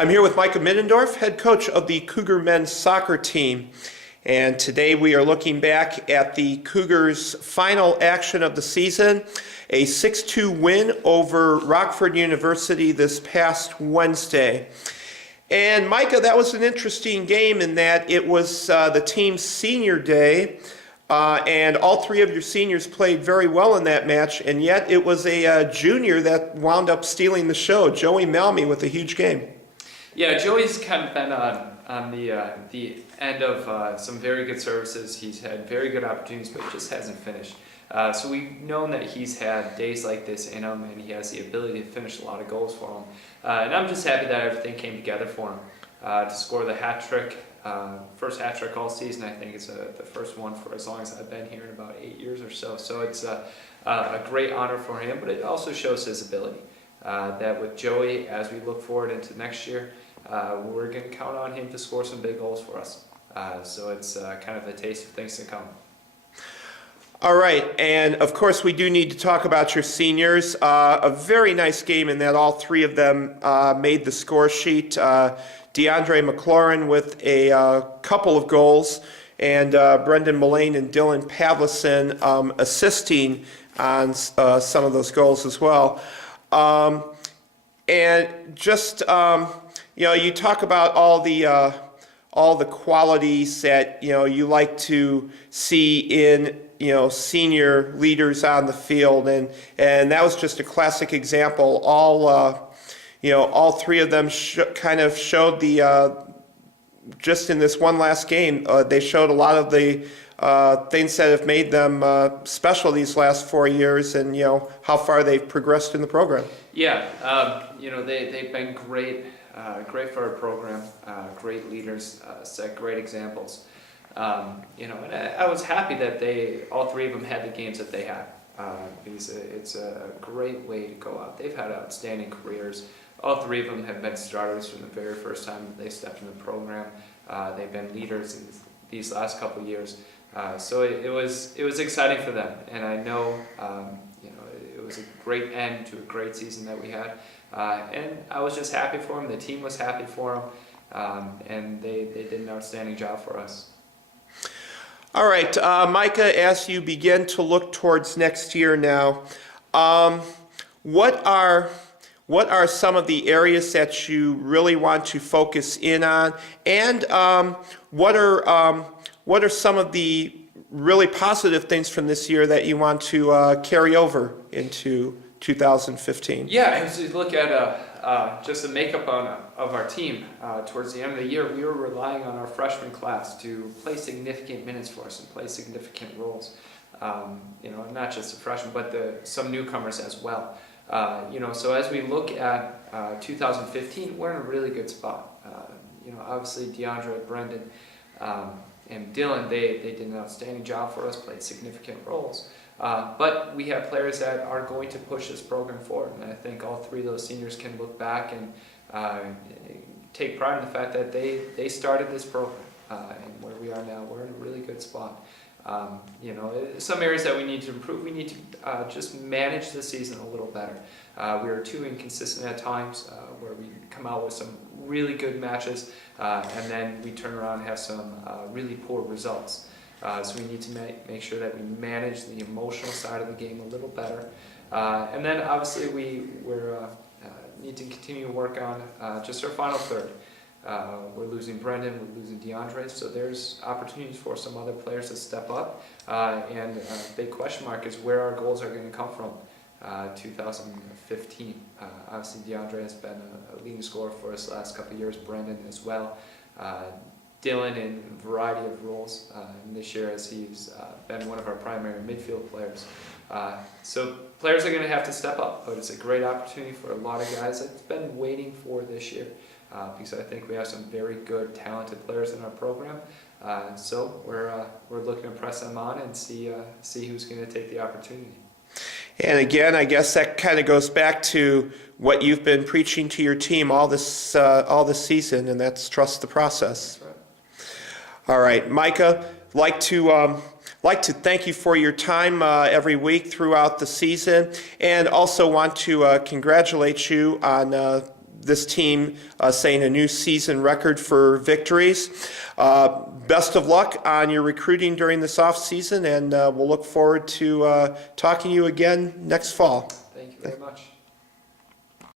I'm here with Micah Middendorf, head coach of the Cougar men's soccer team. And today we are looking back at the Cougars' final action of the season, a 6-2 win over Rockford University this past Wednesday. And Micah, that was an interesting game in that it was the team's senior day, and all three of your seniors played very well in that match, and yet it was a junior that wound up stealing the show, Joey Malmy, with a huge game. Yeah, Joey's kind of been on the end of some very good services. He's had very good opportunities, but he just hasn't finished. So we've known that he's had days like this in him, and he has the ability to finish a lot of goals for him. And I'm just happy that everything came together for him to score the hat trick. First hat trick all season. I think it's the first one for as long as I've been here, in about 8 years or so. So it's a great honor for him, but it also shows his ability. That with Joey, as we look forward into next year, we're going to count on him to score some big goals for us. So it's kind of a taste of things to come. All right, and of course we do need to talk about your seniors. A very nice game in that all three of them made the score sheet. DeAndre McLaurin with a couple of goals, and Brendan Mullane and Dylan Pavlison assisting on some of those goals as well. And just you talk about all the qualities that you like to see in senior leaders on the field, and that was just a classic example. All three of them kind of showed just in this one last game, they showed a lot of the things that have made them special these last 4 years, and how far they've progressed in the program. Yeah, they've been great for our program, great leaders, set great examples. And I was happy that all three of them had the games that they had, because it's a great way to go out. They've had outstanding careers. All three of them have been starters from the very first time they stepped in the program. They've been leaders in these last couple of years. So it was exciting for them, and I know it was a great end to a great season that we had. And I was just happy for them. The team was happy for them, and they did an outstanding job for us. All right, Micah, as you begin to look towards next year now, what are some of the areas that you really want to focus in on, and what are some of the really positive things from this year that you want to carry over into 2015? Yeah, as we look at just the makeup of our team, towards the end of the year, we were relying on our freshman class to play significant minutes for us and play significant roles. Not just the freshmen, but some newcomers as well. So as we look at 2015, we're in a really good spot. Obviously DeAndre, Brendan, and Dylan, they did an outstanding job for us, played significant roles. But we have players that are going to push this program forward, and I think all three of those seniors can look back and take pride in the fact that they started this program, and where we are now, we're in a really good spot. Some areas that we need to improve, we need to just manage the season a little better. We are too inconsistent at times, where we come out with some really good matches, and then we turn around and have some really poor results. So we need to make sure that we manage the emotional side of the game a little better. And then obviously we need to continue to work on just our final third. We're losing Brendan, we're losing DeAndre, so there's opportunities for some other players to step up. And a big question mark is where our goals are going to come from 2015. Obviously DeAndre has been a leading scorer for us the last couple of years, Brendan as well. Dylan in a variety of roles this year, as he's been one of our primary midfield players. So players are going to have to step up, but it's a great opportunity for a lot of guys that's been waiting for this year, because I think we have some very good, talented players in our program. So we're looking to press them on and see who's going to take the opportunity. And again, I guess that kind of goes back to what you've been preaching to your team all this season, and that's trust the process. That's right. All right, Micah, like to thank you for your time every week throughout the season, and also want to congratulate you on this team setting a new season record for victories. Best of luck on your recruiting during this off season, and we'll look forward to talking to you again next fall. Thank you very much.